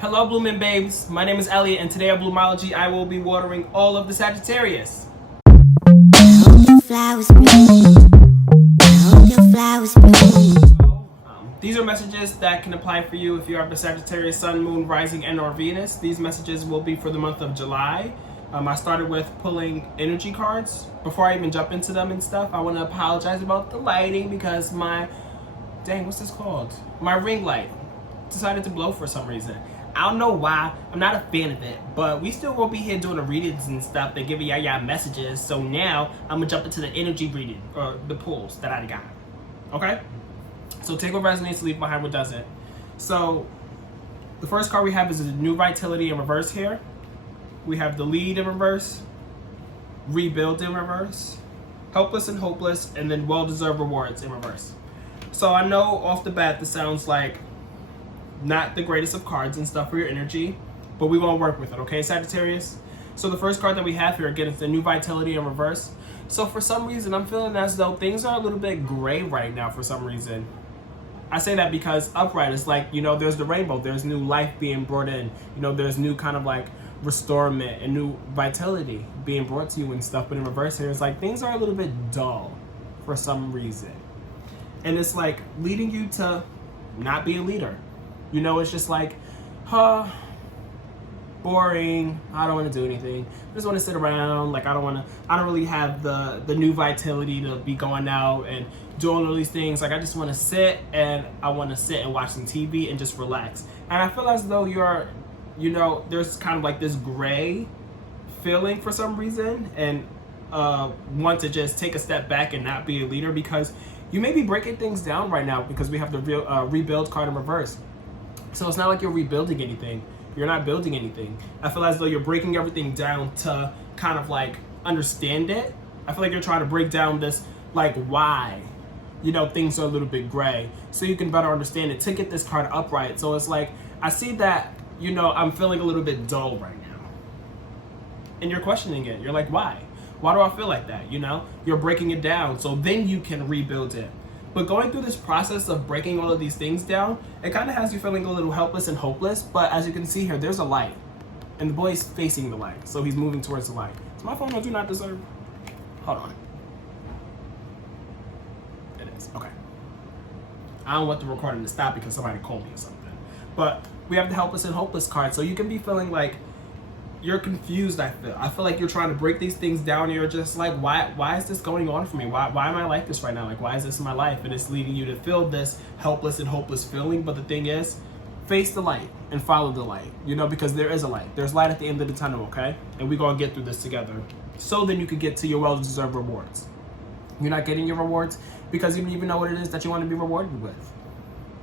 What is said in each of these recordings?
Hello Blooming Babes, my name is Elliott and today at Bloomology I will be watering all of the Sagittarius. These are messages that can apply for you if you have a Sagittarius Sun, Moon, Rising, and or Venus. These messages will be for the month of July. I started with pulling energy cards. Before I even jump into them and stuff, I want to apologize about the lighting because my ring light decided to blow for some reason. I don't know why. I'm not a fan of it, but we still will be here doing the readings and stuff and giving y'all messages. So now I'm gonna jump into the energy reading or the pulls that I got. Okay? So take what resonates, leave behind what doesn't. So the first card we have is a new vitality in reverse here. We have the lead in reverse, rebuild in reverse, helpless and hopeless, and then well-deserved rewards in reverse. So I know off the bat this sounds like not the greatest of cards and stuff for your energy, but we won't work with it, okay, Sagittarius? So the first card that we have here, again, is the new vitality in reverse. So for some reason, I'm feeling as though things are a little bit gray right now for some reason. I say that because upright is like, you know, there's the rainbow, there's new life being brought in, you know, there's new kind of like restorement and new vitality being brought to you and stuff, but in reverse here, it's like things are a little bit dull for some reason. And it's like leading you to not be a leader. You know, it's just like, boring. I don't want to do anything. I just want to sit around. Like, I don't really have the new vitality to be going out and doing all these things. Like, I just want to sit and watch some TV and just relax. And I feel as though there's kind of like this gray feeling for some reason and want to just take a step back and not be a leader because you may be breaking things down right now because we have the rebuild card in reverse. So it's not like you're rebuilding anything. You're not building anything. I feel as though you're breaking everything down to kind of like understand it. I feel like you're trying to break down this, like, why, things are a little bit gray so you can better understand it to get this card upright. So it's like, I see that, I'm feeling a little bit dull right now. And you're questioning it. You're like, why? Why do I feel like that? You're breaking it down so then you can rebuild it. But going through this process of breaking all of these things down, it kind of has you feeling a little helpless and hopeless. But as you can see here, there's a light. And the boy's facing the light. So he's moving towards the light. Is my phone on Do Not Disturb? Hold on. It is. Okay. I don't want the recording to stop because somebody called me or something. But we have the helpless and hopeless card. So you can be feeling like you're confused, I feel like you're trying to break these things down and you're just like, why is this going on for me? Why am I like this right now? Like, why is this in my life? And it's leading you to feel this helpless and hopeless feeling. But the thing is, face the light and follow the light, because there is a light. There's light at the end of the tunnel, okay? And we're going to get through this together. So then you can get to your well-deserved rewards. You're not getting your rewards because you don't even know what it is that you want to be rewarded with.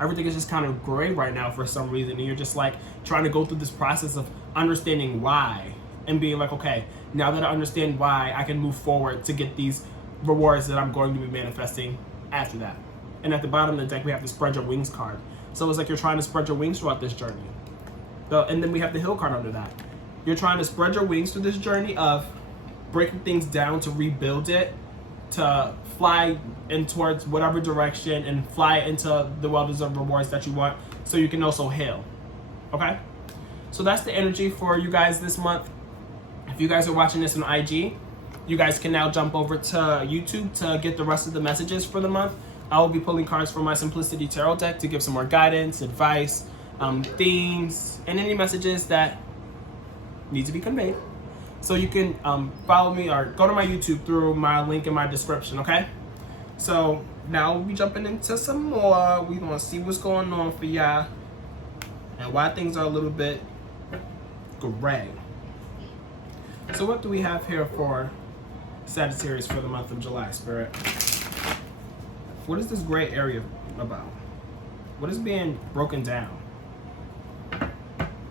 Everything is just kind of gray right now for some reason, and you're just like trying to go through this process of understanding why and being like, okay, now that I understand why, I can move forward to get these rewards that I'm going to be manifesting after that. And at the bottom of the deck, we have the spread your wings card. So it's like you're trying to spread your wings throughout this journey. And then we have the hill card under that. You're trying to spread your wings through this journey of breaking things down to rebuild it, to fly in towards whatever direction and fly into the well-deserved rewards that you want so you can also hail. Okay? So that's the energy for you guys this month. If you guys are watching this on IG, you guys can now jump over to YouTube to get the rest of the messages for the month. I will be pulling cards from my Simplicity Tarot deck to give some more guidance, advice, themes, and any messages that need to be conveyed. So you can follow me or go to my YouTube through my link in my description, okay? So now we jumping into some more. We gonna see what's going on for y'all and why things are a little bit gray. So what do we have here for Sagittarius for the month of July, Spirit? What is this gray area about? What is being broken down?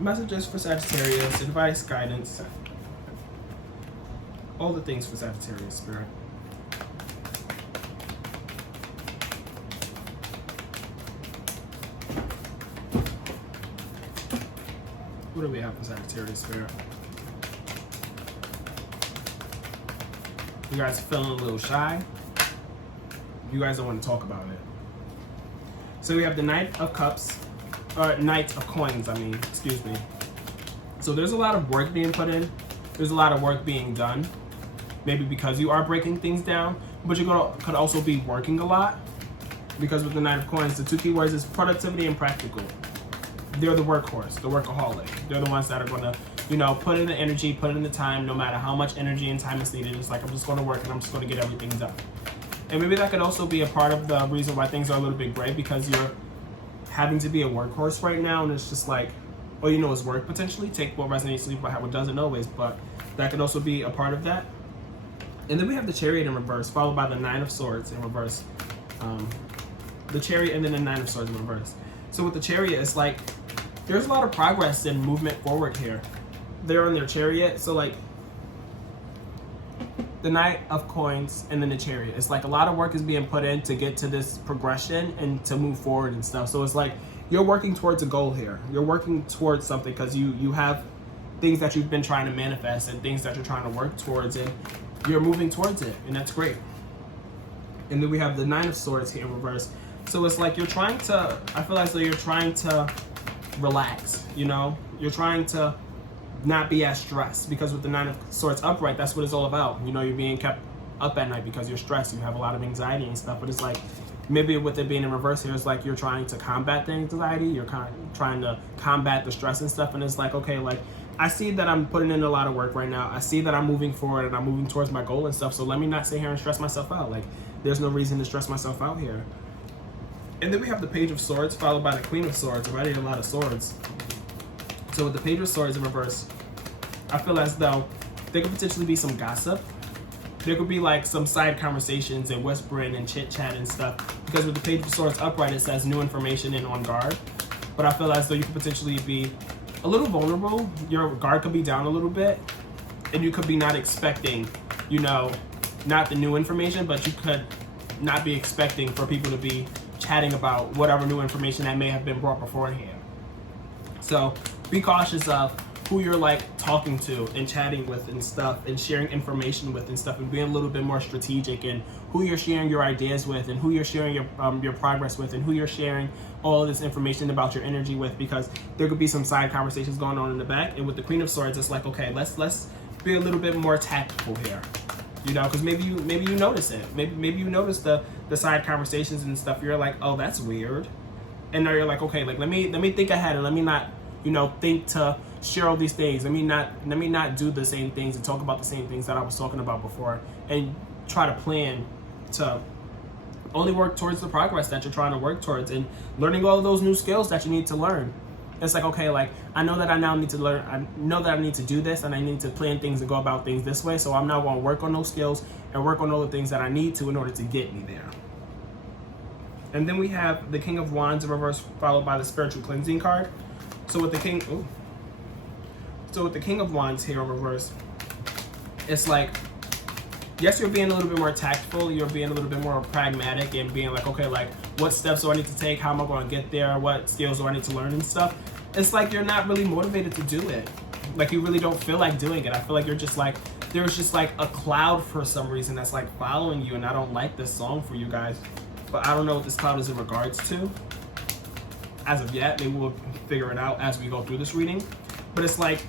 Messages for Sagittarius, advice, guidance. All the things for Sagittarius, Spirit. What do we have for Sagittarius, Spirit? You guys feeling a little shy? You guys don't want to talk about it. So we have the Knight of Cups, Knight of Coins, excuse me. So there's a lot of work being put in. There's a lot of work being done. Maybe because you are breaking things down, but you could also be working a lot. Because with the Knight of Coins, the two key words is productivity and practical. They're the workhorse, the workaholic. They're the ones that are gonna, put in the energy, put in the time, no matter how much energy and time is needed. It's like, I'm just gonna work and I'm just gonna get everything done. And maybe that could also be a part of the reason why things are a little bit gray, because you're having to be a workhorse right now, and it's just like, all you know is work potentially. Take what resonates, leave what doesn't always, but that could also be a part of that. And then we have the Chariot in reverse, followed by the Nine of Swords in reverse. The Chariot and then the Nine of Swords in reverse. So with the Chariot, it's like there's a lot of progress and movement forward here. They're on their Chariot, so like the Knight of Coins and then the Chariot. It's like a lot of work is being put in to get to this progression and to move forward and stuff. So it's like you're working towards a goal here. You're working towards something because you have things that you've been trying to manifest and things that you're trying to work towards, and you're moving towards it, and that's great. And then we have the Nine of Swords here in reverse. So it's like I feel like you're trying to relax, You're trying to not be as stressed, because with the Nine of Swords upright, that's what it's all about. You're being kept up at night because you're stressed, you have a lot of anxiety and stuff, but it's like, maybe with it being in reverse here, it's like you're trying to combat the anxiety, you're trying to combat the stress and stuff, and it's like, okay, like, I see that I'm putting in a lot of work right now. I see that I'm moving forward and I'm moving towards my goal and stuff, so let me not sit here and stress myself out. Like, there's no reason to stress myself out here. And then we have the Page of Swords, followed by the Queen of Swords. Already a lot of swords. So with the Page of Swords in reverse, I feel as though there could potentially be some gossip. There could be like some side conversations and whispering and chit chat and stuff. Because with the Page of Swords upright, it says new information and on guard. But I feel as though you could potentially be a little vulnerable. Your guard could be down a little bit. And you could be not expecting, not the new information, but you could not be expecting for people to be chatting about whatever new information that may have been brought beforehand. So be cautious of who you're like talking to and chatting with and stuff, and sharing information with and stuff, and being a little bit more strategic in who you're sharing your ideas with, and who you're sharing your progress with, and who you're sharing all of this information about your energy with, because there could be some side conversations going on in the back. And with the Queen of Swords, it's like, okay, let's be a little bit more tactful here, because maybe you notice it. Maybe you notice the side conversations and stuff. You're like, oh, that's weird. And now you're like, okay, like let me think ahead, and let me not, think to share all these things. Let me not do the same things and talk about the same things that I was talking about before, and try to plan to only work towards the progress that you're trying to work towards, and learning all of those new skills that you need to learn. It's like, okay, like I know that I now need to learn, I know that I need to do this, and I need to plan things and go about things this way. So I'm now going to work on those skills and work on all the things that I need to in order to get me there. And then we have the King of Wands in reverse, followed by the Spiritual Cleansing card. So with the King of Wands here in reverse, it's like, yes, you're being a little bit more tactful, you're being a little bit more pragmatic, and being like, okay, like what steps do I need to take, how am I going to get there, what skills do I need to learn and stuff. It's like you're not really motivated to do it. Like you really don't feel like doing it. I feel like you're just like, there's just like a cloud for some reason that's like following you, and I don't like this song for you guys, but I don't know what this cloud is in regards to as of yet. Maybe we'll figure it out as we go through this reading. But it's like,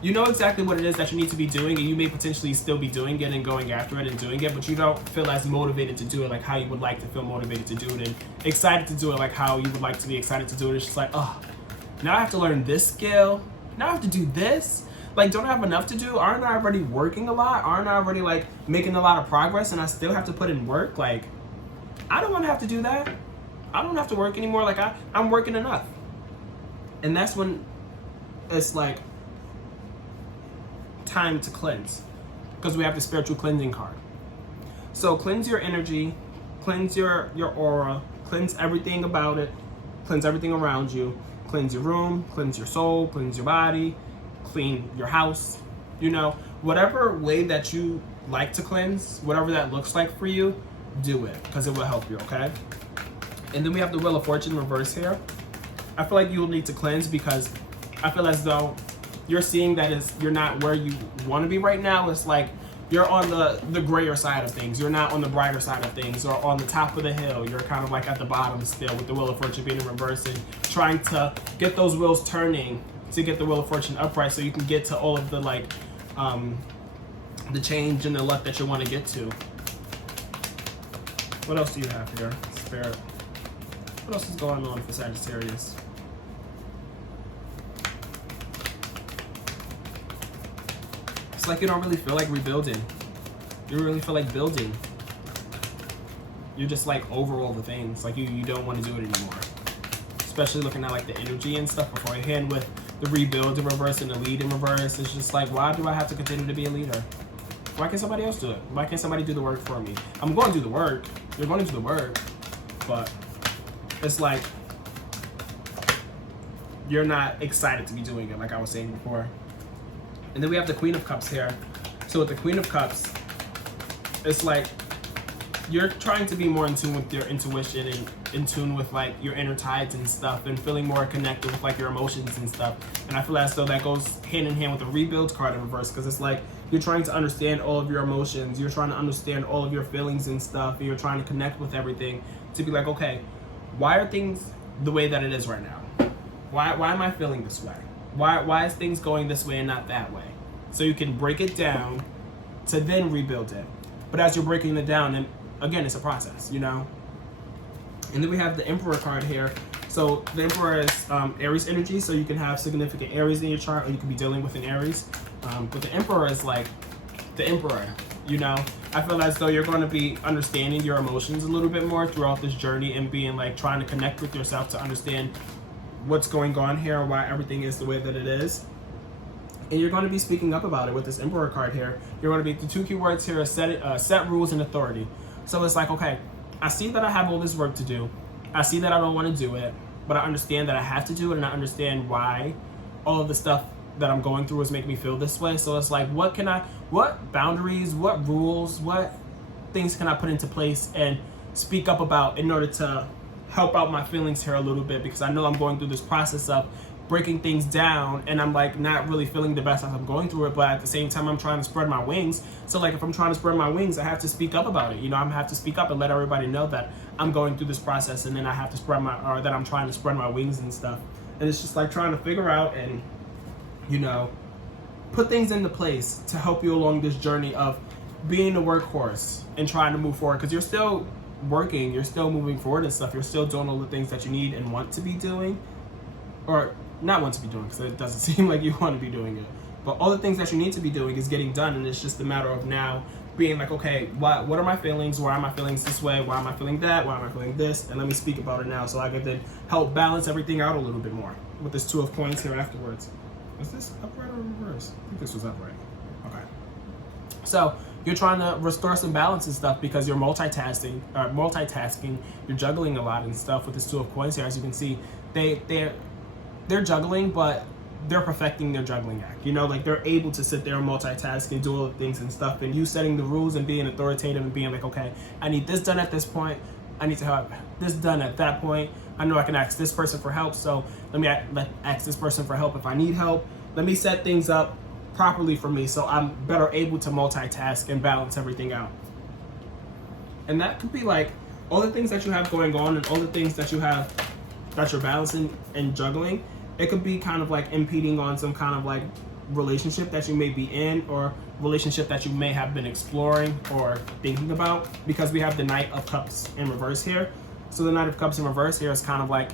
you know exactly what it is that you need to be doing, and you may potentially still be doing it and going after it and doing it, but you don't feel as motivated to do it like how you would like to feel motivated to do it, and excited to do it like how you would like to be excited to do it. It's just like, oh, now I have to learn this skill. Now I have to do this. Like, don't I have enough to do? Aren't I already working a lot? Aren't I already like making a lot of progress, and I still have to put in work? Like, I don't want to have to do that. I don't have to work anymore. Like I'm working enough. And that's when it's like time to cleanse, because we have the Spiritual Cleansing card. So cleanse your energy, cleanse your aura, cleanse everything about it, cleanse everything around you, cleanse your room, cleanse your soul, cleanse your body, clean your house, whatever way that you like to cleanse, whatever that looks like for you, do it, because it will help you, okay? And then we have the Wheel of Fortune reverse here. I feel like you'll need to cleanse, because I feel as though you're seeing that you're not where you want to be right now. It's like you're on the grayer side of things. You're not on the brighter side of things, or on the top of the hill. You're kind of like at the bottom still, with the Wheel of Fortune being in reverse, and trying to get those wheels turning to get the Wheel of Fortune upright, so you can get to all of the like the change and the luck that you want to get to. What else do you have here, Spirit? What else is going on for Sagittarius? It's like you don't really feel like rebuilding. You don't really feel like building. You're just like over all the things. Like you don't want to do it anymore. Especially looking at like the energy and stuff beforehand with the rebuild in reverse and the lead in reverse. It's just like, why do I have to continue to be a leader? Why can't somebody else do it? Why can't somebody do the work for me? I'm going to do the work. You're going to do the work. But it's like you're not excited to be doing it, like I was saying before. And then we have the Queen of Cups here. So with the Queen of Cups, it's like you're trying to be more in tune with your intuition and in tune with like your inner tides and stuff, and feeling more connected with like your emotions and stuff. And I feel as though that goes hand in hand with the rebuild card in reverse, because it's like you're trying to understand all of your emotions. You're trying to understand all of your feelings and stuff. And you're trying to connect with everything to be like, okay, why are things the way that it is right now? Why am I feeling this way? Why is things going this way and not that way? So you can break it down to then rebuild it. But as you're breaking it down, and again, it's a process, you know? And then we have the Emperor card here. So the Emperor is Aries energy, so you can have significant Aries in your chart, or you can be dealing with an Aries. But the Emperor is like the Emperor, you know? I feel as though you're going to be understanding your emotions a little bit more throughout this journey, and being like trying to connect with yourself to understand what's going on here, why everything is the way that it is. And you're going to be speaking up about it with this Emperor card here. You're going to be, the two key words here are set rules and authority. So it's like, okay, I see that I have all this work to do. I see that I don't want to do it, but I understand that I have to do it, and I understand why all of the stuff that I'm going through is making me feel this way. So it's like, what boundaries, what rules, what things can I put into place and speak up about in order to help out my feelings here a little bit, because I know I'm going through this process of breaking things down, and I'm like not really feeling the best as I'm going through it, but at the same time I'm trying to spread my wings. So like if I'm trying to spread my wings, I have to speak up about it. You know, I have to speak up and let everybody know that I'm going through this process, and then I have to that I'm trying to spread my wings and stuff. And it's just like trying to figure out and, you know, put things into place to help you along this journey of being a workhorse and trying to move forward, because you're still working, you're still moving forward and stuff. You're still doing all the things that you need and want to be doing, or not want to be doing, because it doesn't seem like you want to be doing it, but all the things that you need to be doing is getting done. And it's just a matter of now being like, okay, what are my feelings? Why are my feelings this way? Why am I feeling that? Why am I feeling this? And let me speak about it now, so I can then help balance everything out a little bit more with this Two of Coins here afterwards. Was this upright or reverse? I think this was upright. Okay. So you're trying to restore some balance and stuff, because you're multitasking, you're juggling a lot and stuff with this Two of Coins here. As you can see, they're juggling, but they're perfecting their juggling act. You know, like they're able to sit there and multitask and do all the things and stuff, and you setting the rules and being authoritative and being like, okay, I need this done at this point, I need to have this done at that point. I know I can ask this person for help, so let me ask this person for help if I need help. Let me set things up properly for me, so I'm better able to multitask and balance everything out. And that could be like all the things that you have going on, and all the things that you have that you're balancing and juggling. It could be kind of like impeding on some kind of like relationship that you may be in, or relationship that you may have been exploring or thinking about, because we have the Knight of Cups in reverse here. So the Knight of Cups in reverse here is kind of like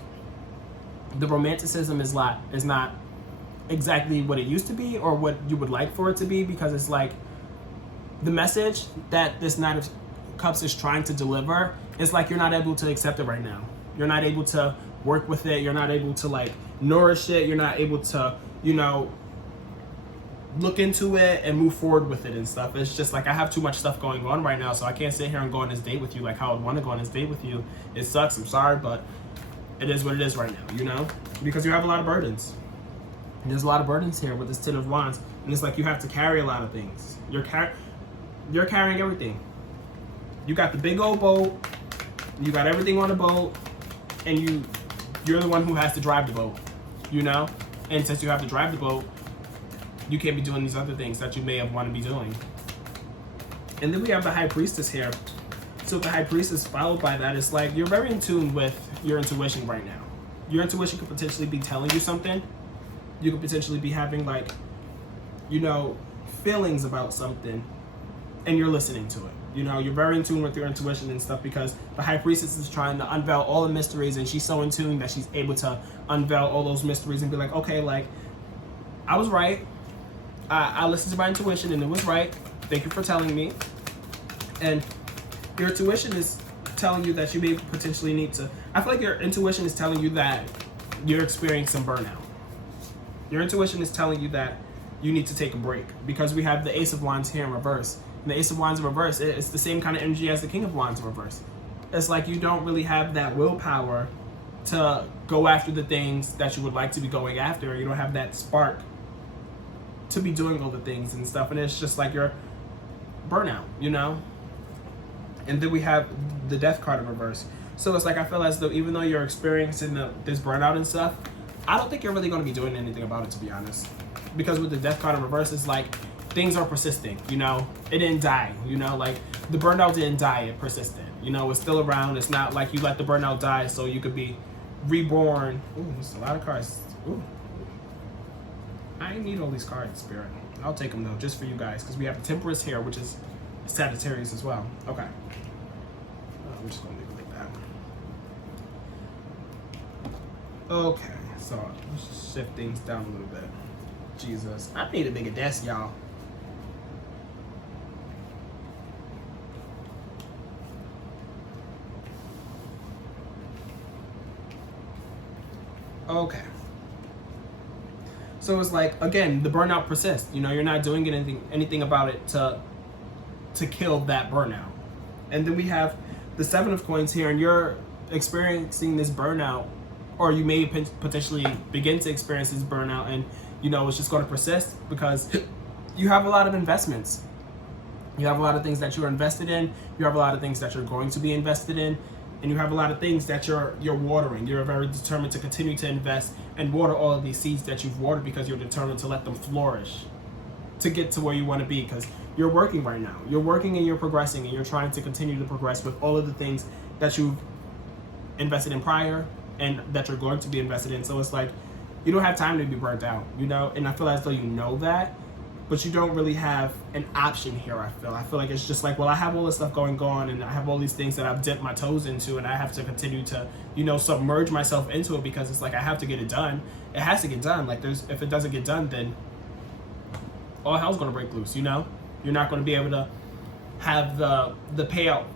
the romanticism is not exactly what it used to be, or what you would like for it to be, because it's like the message that this Knight of Cups is trying to deliver is like you're not able to accept it right now. You're not able to work with it. You're not able to like nourish it. You're not able to, you know, look into it and move forward with it and stuff. It's just like I have too much stuff going on right now, so I can't sit here and go on this date with you like how I would want to go on this date with you. It sucks. I'm sorry, but it is what it is right now, you know, because you have a lot of burdens. And there's a lot of burdens here with this Ten of Wands, and it's like you have to carry a lot of things. You're carrying everything. You got the big old boat. You got everything on the boat, and you're the one who has to drive the boat, you know? And since you have to drive the boat, you can't be doing these other things that you may have wanted to be doing. And then we have the High Priestess here. So the High Priestess followed by that is like, you're very in tune with your intuition right now. Your intuition could potentially be telling you something. You could potentially be having like, you know, feelings about something, and you're listening to it. You know, you're very in tune with your intuition and stuff, because the High Priestess is trying to unveil all the mysteries, and she's so in tune that she's able to unveil all those mysteries and be like, okay, like, I was right. I listened to my intuition and it was right. Thank you for telling me. And your intuition is telling you that you may potentially need to, I feel like your intuition is telling you that you're experiencing burnout. Your intuition is telling you that you need to take a break, because we have the Ace of Wands here in reverse. And the Ace of Wands in reverse, it's the same kind of energy as the King of Wands in reverse. It's like you don't really have that willpower to go after the things that you would like to be going after. You don't have that spark to be doing all the things and stuff. And it's just like you're burnout, you know? And then we have the Death card in reverse. So it's like, I feel as though even though you're experiencing this burnout and stuff, I don't think you're really going to be doing anything about it, to be honest. Because with the Death card in reverse, it's like things are persisting, you know? It didn't die, you know? Like, the burnout didn't die, it persisted. You know, it's still around. It's not like you let the burnout die so you could be reborn. Ooh, there's a lot of cards. Ooh. I need all these cards, Spirit. I'll take them, though, just for you guys, because we have the Temperance here, which is Sagittarius as well. Okay. I'm just going to leave it like that. Okay, so let's just shift things down a little bit. Jesus. I need a bigger desk, y'all. Okay. So it's like, again, the burnout persists. You know, you're not doing anything about it to kill that burnout. And then we have the Seven of Coins here, and you're experiencing this burnout, or you may potentially begin to experience this burnout, and you know it's just going to persist because you have a lot of investments. You have a lot of things that you're invested in. You have a lot of things that you're going to be invested in. And you have a lot of things that you're watering. You're very determined to continue to invest and water all of these seeds that you've watered, because you're determined to let them flourish to get to where you want to be, because you're working right now. You're working and you're progressing, and you're trying to continue to progress with all of the things that you've invested in prior and that you're going to be invested in. So it's like, you don't have time to be burnt out, you know? And I feel as though you know that, but you don't really have an option here, I feel like it's just like, well, I have all this stuff going on, and I have all these things that I've dipped my toes into, and I have to continue to, you know, submerge myself into it, because it's like, I have to get it done. It has to get done. Like, if it doesn't get done, then all hell's gonna break loose, you know? You're not gonna be able to have the payout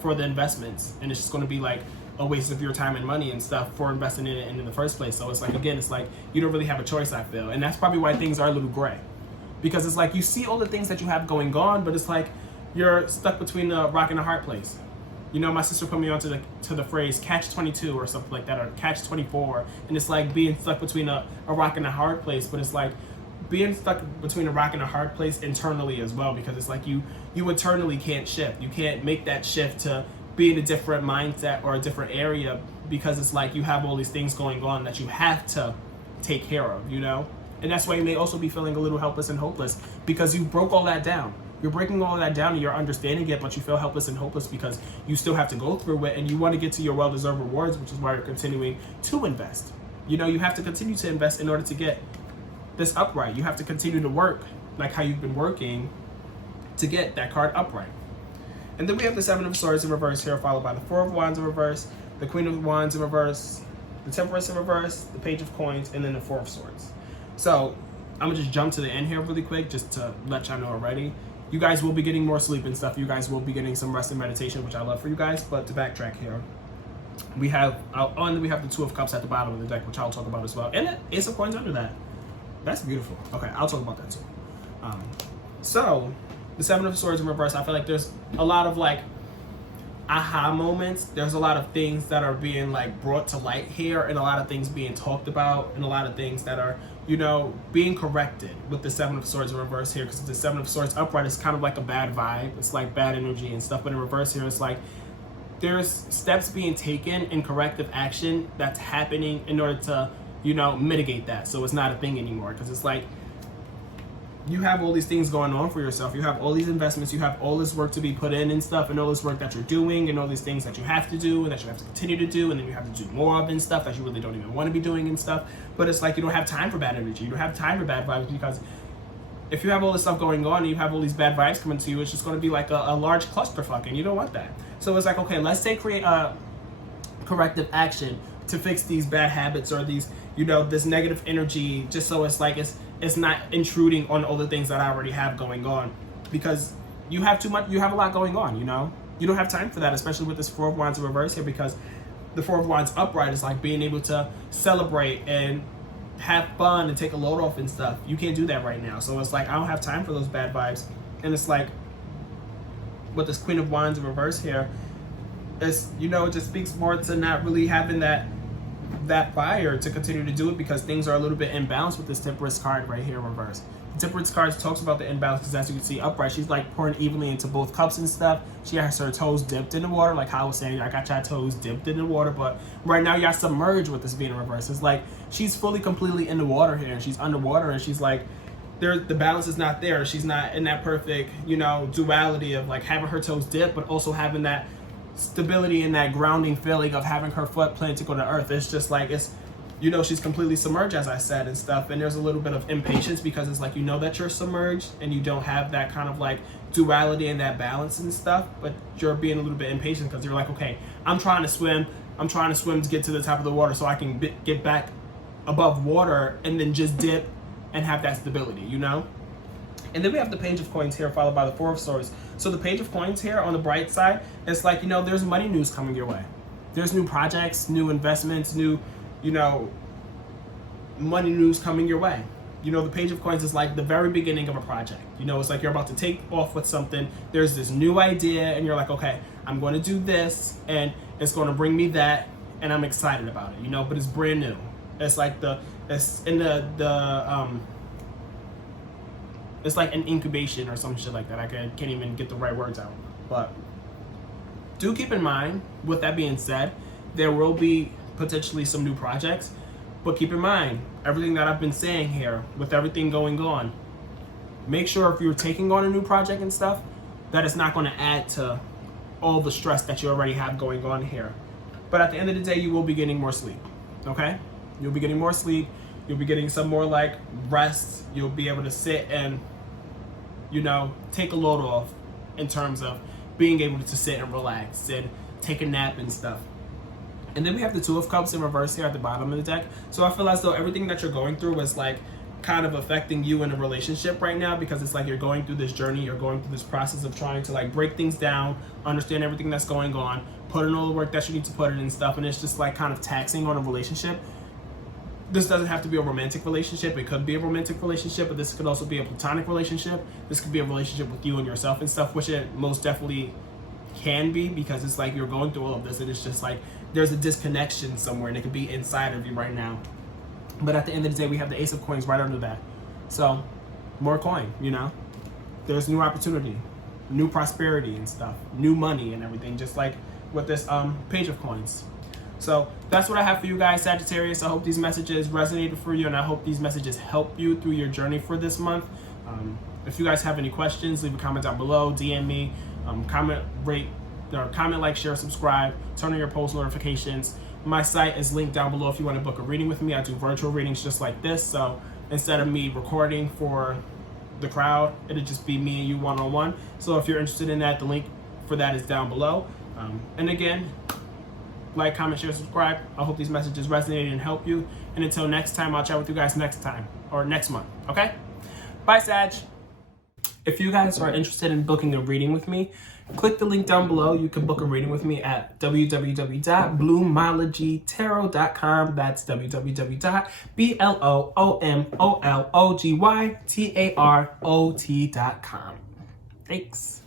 for the investments, and it's just gonna be like a waste of your time and money and stuff for investing in it in the first place. So it's like, again, it's like, you don't really have a choice, I feel. And that's probably why things are a little gray. Because it's like, you see all the things that you have going on, but it's like you're stuck between a rock and a hard place. You know, my sister put me onto the phrase catch-22 or something like that, or catch-24, and it's like being stuck between a rock and a hard place. But it's like being stuck between a rock and a hard place internally as well, because it's like you internally can't shift. You can't make that shift to be in a different mindset or a different area, because it's like you have all these things going on that you have to take care of, you know? And that's why you may also be feeling a little helpless and hopeless, because you broke all that down. You're breaking all that down and you're understanding it, but you feel helpless and hopeless because you still have to go through it, and you want to get to your well-deserved rewards, which is why you're continuing to invest. You know, you have to continue to invest in order to get this upright. You have to continue to work like how you've been working to get that card upright. And then we have the Seven of Swords in reverse here, followed by the Four of Wands in reverse, the Queen of Wands in reverse, the Temperance in reverse, the Page of Coins, and then the Four of Swords. So I'm gonna just jump to the end here really quick, just to let y'all know already. You guys will be getting more sleep and stuff. You guys will be getting some rest and meditation, which I love for you guys. But to backtrack here, we have the Two of Cups at the bottom of the deck, which I'll talk about as well, and the Ace of Coins under that. That's beautiful. Okay, I'll talk about that too. So the Seven of Swords in reverse, I feel like there's a lot of like aha moments. There's a lot of things that are being like brought to light here, and a lot of things being talked about, and a lot of things that are, you know, being corrected with the Seven of Swords in reverse here, because the Seven of Swords upright is kind of like a bad vibe. It's like bad energy and stuff, but in reverse here, it's like there's steps being taken in corrective action that's happening in order to, you know, mitigate that, so it's not a thing anymore. Because it's like you have all these things going on for yourself. You have all these investments, you have all this work to be put in and stuff, and all this work that you're doing, and all these things that you have to do and that you have to continue to do, and then you have to do more of and stuff that you really don't even want to be doing and stuff. But it's like you don't have time for bad energy. You don't have time for bad vibes, because if you have all this stuff going on and you have all these bad vibes coming to you, it's just going to be like a large clusterfuck, and you don't want that. So it's like, okay, let's say create corrective action to fix these bad habits or these, you know, this negative energy, just so it's like it's not intruding on all the things that I already have going on, because you have too much, you have a lot going on, you know? You don't have time for that, especially with this Four of Wands in reverse here, because the Four of Wands upright is like being able to celebrate and have fun and take a load off and stuff. You can't do that right now. So it's like, I don't have time for those bad vibes. And it's like, with this Queen of Wands in reverse here, it's, you know, it just speaks more to not really having that fire to continue to do it, because things are a little bit imbalanced with this Temperance card right here in reverse. The Temperance card talks about the imbalance, because as you can see upright, she's like pouring evenly into both cups and stuff. She has her toes dipped in the water, like how I was saying, I got your toes dipped in the water, but right now y'all submerged with this being in reverse. It's like she's fully completely in the water here, and she's underwater, and she's like, the balance is not there. She's not in that perfect, you know, duality of like having her toes dipped, but also having that stability and that grounding feeling of having her foot planted on the earth. It's just like, it's, you know, she's completely submerged, as I said, and stuff. And there's a little bit of impatience, because it's like, you know that you're submerged and you don't have that kind of like duality and that balance and stuff, but you're being a little bit impatient, because you're like, okay, I'm trying to swim to get to the top of the water so I can get back above water and then just dip and have that stability, you know? And then we have the Page of Coins here, followed by the Four of Swords. So the Page of Coins here on the bright side, it's like, you know, there's money news coming your way. There's new projects, new investments, new, you know, money news coming your way. You know, the Page of Coins is like the very beginning of a project. You know, it's like you're about to take off with something. There's this new idea, and you're like, okay, I'm going to do this, and it's going to bring me that, and I'm excited about it, you know, but it's brand new. It's like it's in it's like an incubation or some shit like that. I can't even get the right words out. But do keep in mind, with that being said, there will be potentially some new projects. But keep in mind, everything that I've been saying here, with everything going on, make sure if you're taking on a new project and stuff, that it's not going to add to all the stress that you already have going on here. But at the end of the day, you will be getting more sleep, okay? You'll be getting more sleep. You'll be getting some more like rest. You'll be able to sit and, you know, take a load off in terms of being able to sit and relax and take a nap and stuff. And then we have the Two of Cups in reverse here at the bottom of the deck. So I feel as though everything that you're going through is like kind of affecting you in a relationship right now, because it's like you're going through this journey, you're going through this process of trying to like break things down, understand everything that's going on, put in all the work that you need to put in and stuff, and it's just like kind of taxing on a relationship. This doesn't have to be a romantic relationship. It could be a romantic relationship, but this could also be a platonic relationship. This could be a relationship with you and yourself and stuff, which it most definitely can be, because it's like you're going through all of this and it's just like there's a disconnection somewhere, and it could be inside of you right now. But at the end of the day, we have the Ace of Coins right under that. So more coin, you know, there's new opportunity, new prosperity and stuff, new money and everything, just like with this Page of Coins. So that's what I have for you guys, Sagittarius. I hope these messages resonated for you, and I hope these messages help you through your journey for this month. If you guys have any questions, leave a comment down below, DM me, comment, rate, or comment, like, share, subscribe, turn on your post notifications. My site is linked down below if you want to book a reading with me. I do virtual readings just like this. So instead of me recording for the crowd, it'll just be me and you one-on-one. So if you're interested in that, the link for that is down below. And again, like, comment, share, subscribe. I hope these messages resonated and help you. And until next time, I'll chat with you guys next time or next month. Okay? Bye, Sag. If you guys are interested in booking a reading with me, click the link down below. You can book a reading with me at www.bloomologytarot.com. That's www.bloomologytarot.com. Thanks.